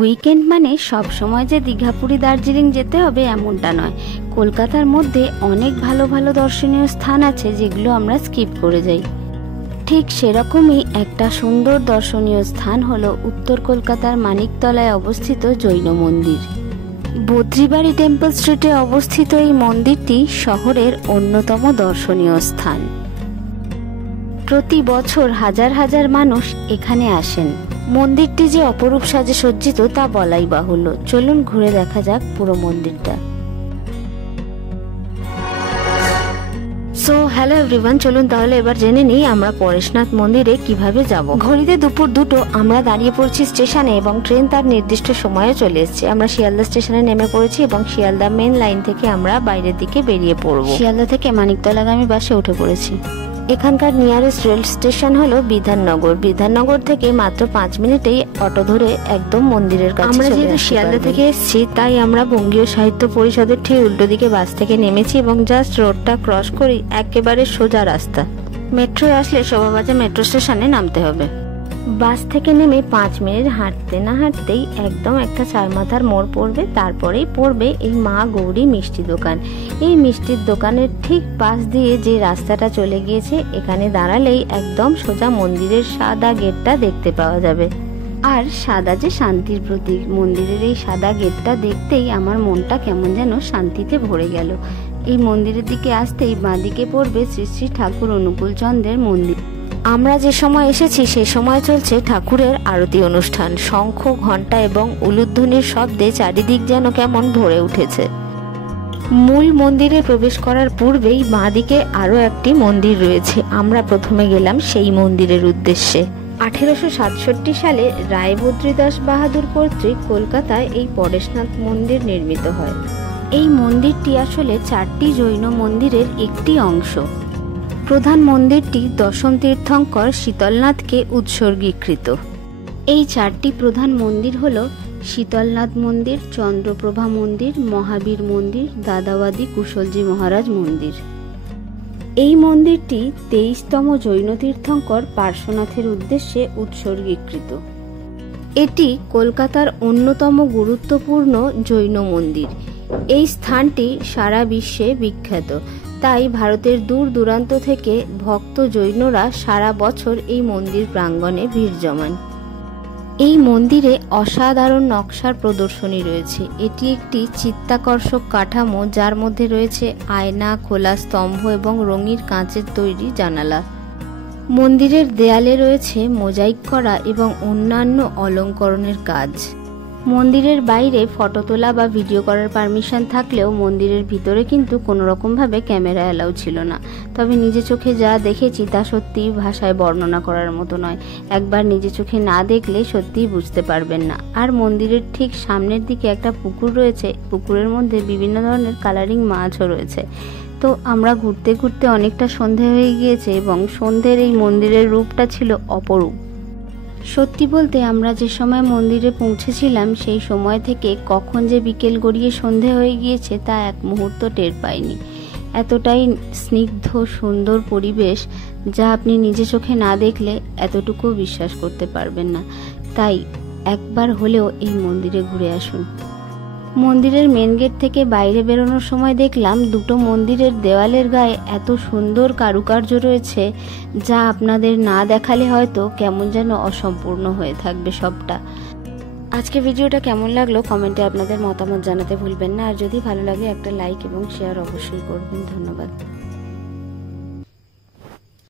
Weekend মানে সব সময় যে দীঘা পুরী দার্জিলিং যেতে হবে এমনটা নয়। কলকাতার মধ্যে অনেক ভালো ভালো দর্শনীয় স্থান আছে যেগুলো আমরা স্কিপ করে যাই। ঠিক সেরকমই একটা সুন্দর দর্শনীয় স্থান হলো উত্তর কলকাতার মানিকতলায় অবস্থিত জৈন মন্দির। বদ্রীবাড়ি টেম্পল স্ট্রিটে অবস্থিত এই মন্দিরটি শহরের অন্যতম দর্শনীয় স্থান। প্রতি বছর হাজার হাজার মানুষ এখানে আসেন। মন্দিরটি যে অপরূপ সাজে সজ্জিত তা বলাই বাহুল্য। চলুন ঘুরে দেখা যাক পুরো মন্দিরটা। সো হ্যালো এভরিওয়ান, চলুন তাহলে এবার জেনে নিই আমরা পরেশনাথ মন্দিরে কিভাবে যাব। ঘড়িতে দুপুর 2টো, আমরা দাঁড়িয়ে পড়ছি স্টেশনে এবং ট্রেন তার নির্দিষ্ট সময়ে চলে এসেছে। আমরা শিয়ালদা স্টেশনে নেমে পড়েছি এবং শিয়ালদা মেন লাইন থেকে আমরা বাইরের দিকে বেরিয়ে পড়ব। শিয়ালদা থেকে মানিকতলাগামী বাসে উঠে পড়েছি। এখানকার নিয়ারেস্ট রেল স্টেশন হলো বিধাননগর। বিধাননগর থেকে মাত্র 5 মিনিটেই অটো ধরে একদম মন্দিরের কাছে। আমরা যেহেতু শিয়ালদা থেকে এসেছি তাই আমরা বঙ্গীয় সাহিত্য পরিষদের ঠিক উল্টো দিকে বাস থেকে নেমেছি এবং জাস্ট রোডটা ক্রস করি একেবারে সোজা রাস্তা। মেট্রো আসলে শোভাবাজার মেট্রো স্টেশনে নামতে হবে। বাস থেকে নেমে 5 মিনিট হাঁটতে না হাঁটতেই একদম একটা চারমাথার মোড় পড়বে, তারপরেই পড়বে এই মা গৌরী মিষ্টি দোকান। এই মিষ্টির দোকানের ঠিক পাশ দিয়ে যে রাস্তাটা চলে গিয়েছে, এখানে দাঁড়ালেই একদম সোজা মন্দিরের সাদা গেটটা দেখতে পাওয়া যাবে। আর সাদা যে শান্তির প্রতীক, মন্দিরের এই সাদা গেটটা দেখতেই আমার মনটা কেমন যেন শান্তিতে ভরে গেল। এই মন্দিরের দিকে আসতেই বাঁদিকে পড়বে শ্রী শ্রী ঠাকুর অনুকূল চন্দ্রের মন্দির। আমরা যে সময় এসেছি সে সময় চলছে ঠাকুরের আরতি অনুষ্ঠান। শঙ্খ, ঘণ্টা এবং উলুধ্বনির শব্দে চারিদিক যেন কেমন ভরে উঠেছে। মূল মন্দিরে প্রবেশ করার পূর্বেই বাঁদিকে আরও একটি মন্দির রয়েছে। আমরা প্রথমে গেলাম সেই মন্দিরের উদ্দেশ্যে। 1867 সালে রায়বদ্রীদাস বাহাদুর কর্তৃক কলকাতায় এই পরেশনাথ মন্দির নির্মিত হয়। এই মন্দিরটি আসলে 4টি জৈন মন্দিরের একটি অংশ। প্রধান মন্দিরটি দশম তীর্থঙ্কর শীতলনাথকে উৎসর্গীকৃত। এই 4টি প্রধান মন্দির হল শীতলনাথ মন্দির, চন্দ্রপ্রভা মন্দির, মহাবীর মন্দির, দাদাওয়াদি কুশলজি মহারাজ মন্দির। এই মন্দিরটি 23তম জৈন তীর্থঙ্কর পার্শ্বনাথের উদ্দেশ্যে উৎসর্গীকৃত। এটি কলকাতার অন্যতম গুরুত্বপূর্ণ জৈন মন্দির। এই স্থানটি সারা বিশ্বে বিখ্যাত, তাই ভারতের দূর দূরান্ত থেকে ভক্ত জৈনরা সারা বছর এই মন্দির প্রাঙ্গণে ভিড় জমান। এই মন্দিরে অসাধারণ নকশার প্রদর্শনী রয়েছে। এটি একটি চিত্তাকর্ষক কাঠামো, যার মধ্যে রয়েছে আয়না, খোলা স্তম্ভ এবং রঙিন কাঁচের তৈরি জানালা। মন্দিরের দেয়ালে রয়েছে মোজাইক করা এবং অন্যান্য অলঙ্করণের কাজ। মন্দিরের বাইরে ফটো তোলা বা ভিডিও করার পারমিশন থাকলেও মন্দিরের ভিতরে কিন্তু কোনো রকমভাবে ক্যামেরা অ্যালাউ ছিল না। তবে নিজে চোখে যা দেখেছি তা সত্যিই ভাষায় বর্ণনা করার মতো নয়। একবার নিজে চোখে না দেখলে সত্যিই বুঝতে পারবেন না। আর মন্দিরের ঠিক সামনের দিকে একটা পুকুর রয়েছে। পুকুরের মধ্যে বিভিন্ন ধরনের কালারিং মাছও রয়েছে। তো আমরা ঘুরতে ঘুরতে অনেকটা সন্ধে হয়ে গিয়েছে এবং সন্ধ্যের এই মন্দিরের রূপটা ছিল অপরূপ। সত্যি বলতে আমরা যে সময় মন্দিরে পৌঁছেছিলাম সেই সময় থেকে কখন যে বিকেল গড়িয়ে সন্ধে হয়ে গিয়েছে তা এক মুহূর্ত টের পাইনি। এতটাই স্নিগ্ধ সুন্দর পরিবেশ, যা আপনি নিজে চোখে না দেখলে এতটুকু বিশ্বাস করতে পারবেন না। তাই একবার হলেও এই মন্দিরে ঘুরে আসুন। মন্দিরের মেন গেট থেকে বাইরে বেরোনোর সময় দেখলাম দুটো মন্দিরের দেওয়ালের গায়ে এত সুন্দর কারুকার্য রয়েছে, যা আপনাদের না দেখালে হয়তো কেমন যেন অসম্পূর্ণ হয়ে থাকবে সবটা। আজকে ভিডিওটা কেমন লাগলো কমেন্টে আপনাদের মতামত জানাতে ভুলবেন না। আর যদি ভালো লাগে একটা লাইক এবং শেয়ার অবশ্যই করবেন। ধন্যবাদ।